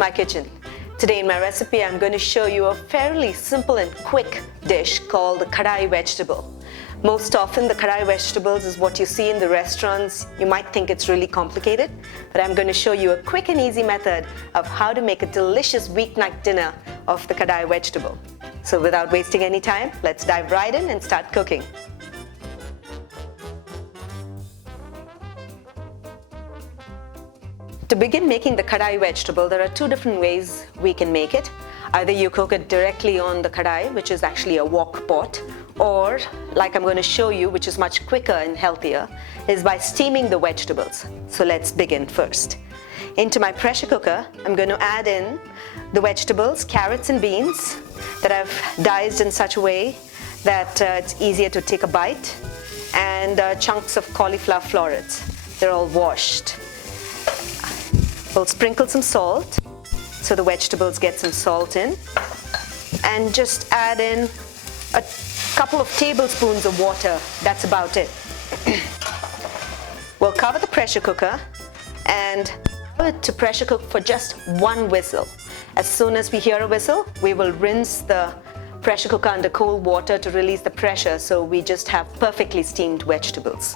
my kitchen. Today in my recipe I'm going to show you a fairly simple and quick dish called the Kadai vegetable. Most often the Kadai vegetables is what you see in the restaurants. You might think it's really complicated, but I'm going to show you a quick and easy method of how to make a delicious weeknight dinner of the Kadai vegetable. So without wasting any time, let's dive right in and start cooking. To begin making the Kadai vegetable, there are two different ways we can make it. Either you cook it directly on the Kadai, which is actually a wok pot, or like I'm going to show you, which is much quicker and healthier, is by steaming the vegetables. So let's begin first. Into my pressure cooker, I'm going to add in the vegetables, carrots and beans that I've diced in such a way that it's easier to take a bite, and chunks of cauliflower florets. They're all washed. We'll sprinkle some salt so the vegetables get some salt in, and just add in a couple of tablespoons of water. That's about it. We'll cover the pressure cooker and allow it to pressure cook for just one whistle. As soon as we hear a whistle, we will rinse the pressure cooker under cold water to release the pressure, so we just have perfectly steamed vegetables.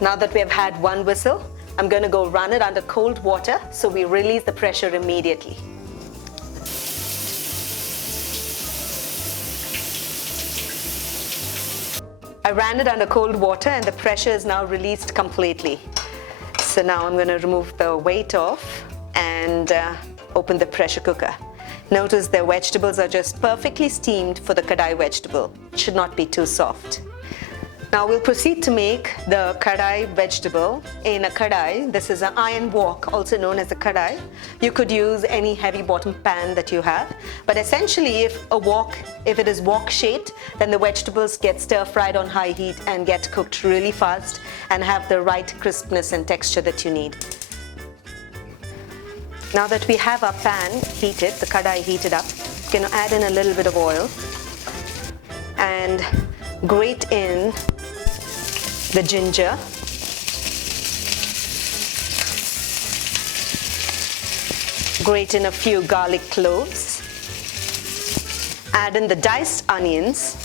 Now that we have had one whistle, I'm going to go run it under cold water so we release the pressure immediately. I ran it under cold water and the pressure is now released completely. So now I'm going to remove the weight off and open the pressure cooker. Notice the vegetables are just perfectly steamed for the Kadai vegetable. It should not be too soft. Now we'll proceed to make the Kadai vegetable in a Kadai. This is an iron wok, also known as a Kadai. You could use any heavy bottom pan that you have, but essentially if it is wok shaped, then the vegetables get stir fried on high heat and get cooked really fast and have the right crispness and texture that you need. Now that we have our pan heated, the Kadai heated up, we're going to add in a little bit of oil and grate in the ginger, grate in a few garlic cloves, add in the diced onions,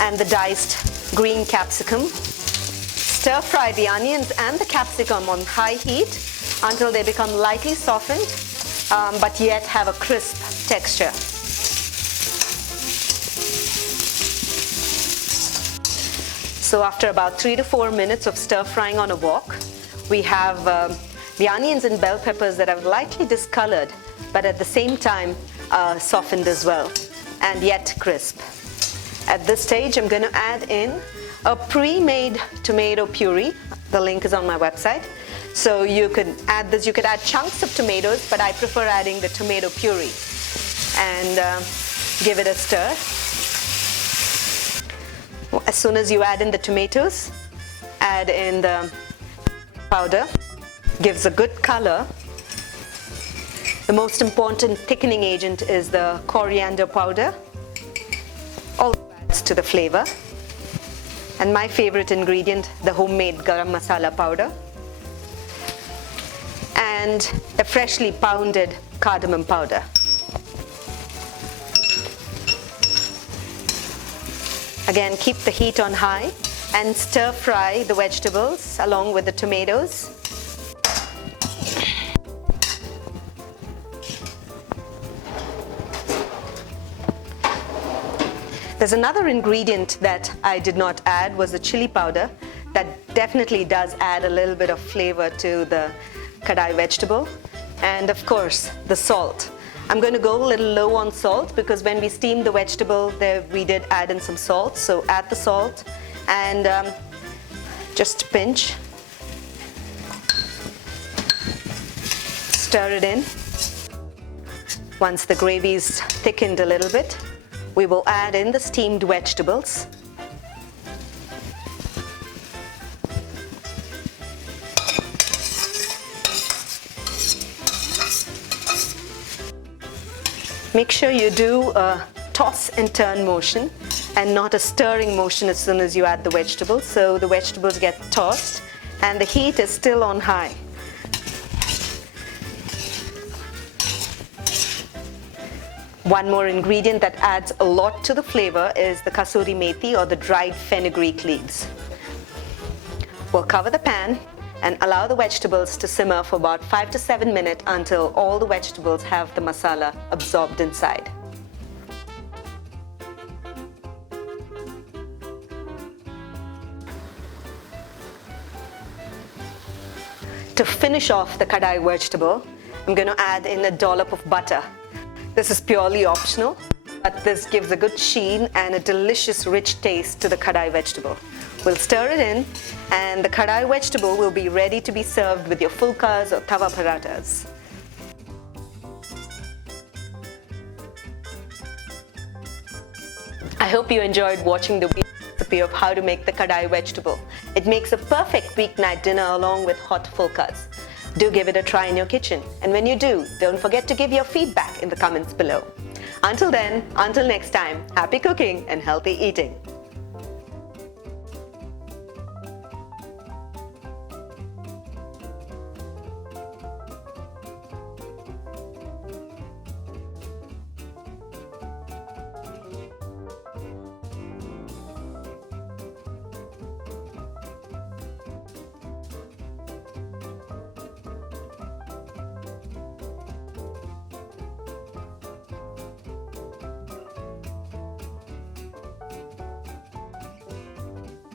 and the diced green capsicum. Stir fry the onions and the capsicum on high heat until they become lightly softened, but yet have a crisp texture. So after about 3 to 4 minutes of stir frying on a wok, we have the onions and bell peppers that have lightly discolored, but at the same time softened as well, and yet crisp. At this stage, I'm going to add in a pre-made tomato puree. The link is on my website. So you could add this, you could add chunks of tomatoes, but I prefer adding the tomato puree, and give it a stir. As soon as you add in the tomatoes, add in the powder. Gives a good color. The most important thickening agent is the coriander powder. Also adds to the flavor. And my favorite ingredient, the homemade garam masala powder. And the freshly pounded cardamom powder. Again, keep the heat on high and stir fry the vegetables along with the tomatoes. There's another ingredient that I did not add, was the chili powder. That definitely does add a little bit of flavor to the Kadai vegetable. And of course, the salt. I'm going to go a little low on salt because when we steamed the vegetable, we did add in some salt. So add the salt and just a pinch. Stir it in. Once the gravy is thickened a little bit, we will add in the steamed vegetables. Make sure you do a toss and turn motion and not a stirring motion as soon as you add the vegetables, so the vegetables get tossed and the heat is still on high. One more ingredient that adds a lot to the flavor is the kasuri methi, or the dried fenugreek leaves. We'll cover the pan and allow the vegetables to simmer for about 5 to 7 minutes until all the vegetables have the masala absorbed inside. To finish off the kadai vegetable, I'm going to add in a dollop of butter. This is purely optional, but this gives a good sheen and a delicious rich taste to the kadai vegetable. We'll stir it in and the kadai vegetable will be ready to be served with your fulkas or tawa parathas. I hope you enjoyed watching the recipe of how to make the kadai vegetable. It makes a perfect weeknight dinner along with hot fulkas. Do give it a try in your kitchen, and when you do, don't forget to give your feedback in the comments below. Until then, until next time, happy cooking and healthy eating.